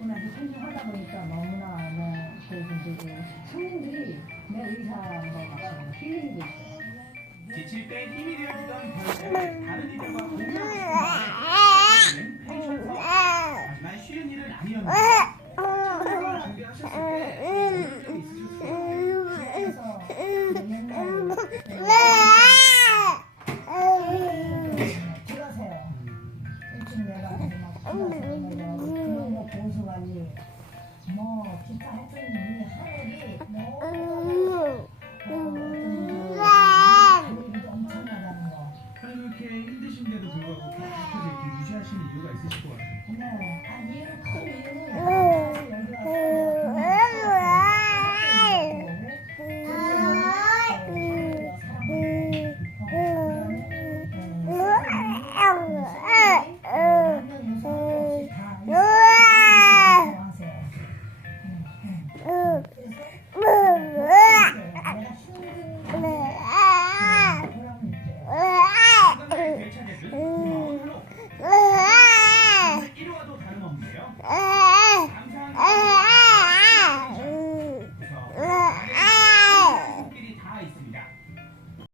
그냥 그 편집하다 보니까 너무나 너무들고 손님들이 내 의사인 것 같아요. 힐링이 되 지칠 때 힘이 되어주던 벌레 다른 이들과 공유하고 하지만 쉬운 일은 아니었는데 준비하셨을 때 있으실 수때 돌아세요 일주일 내가 마지막 this one.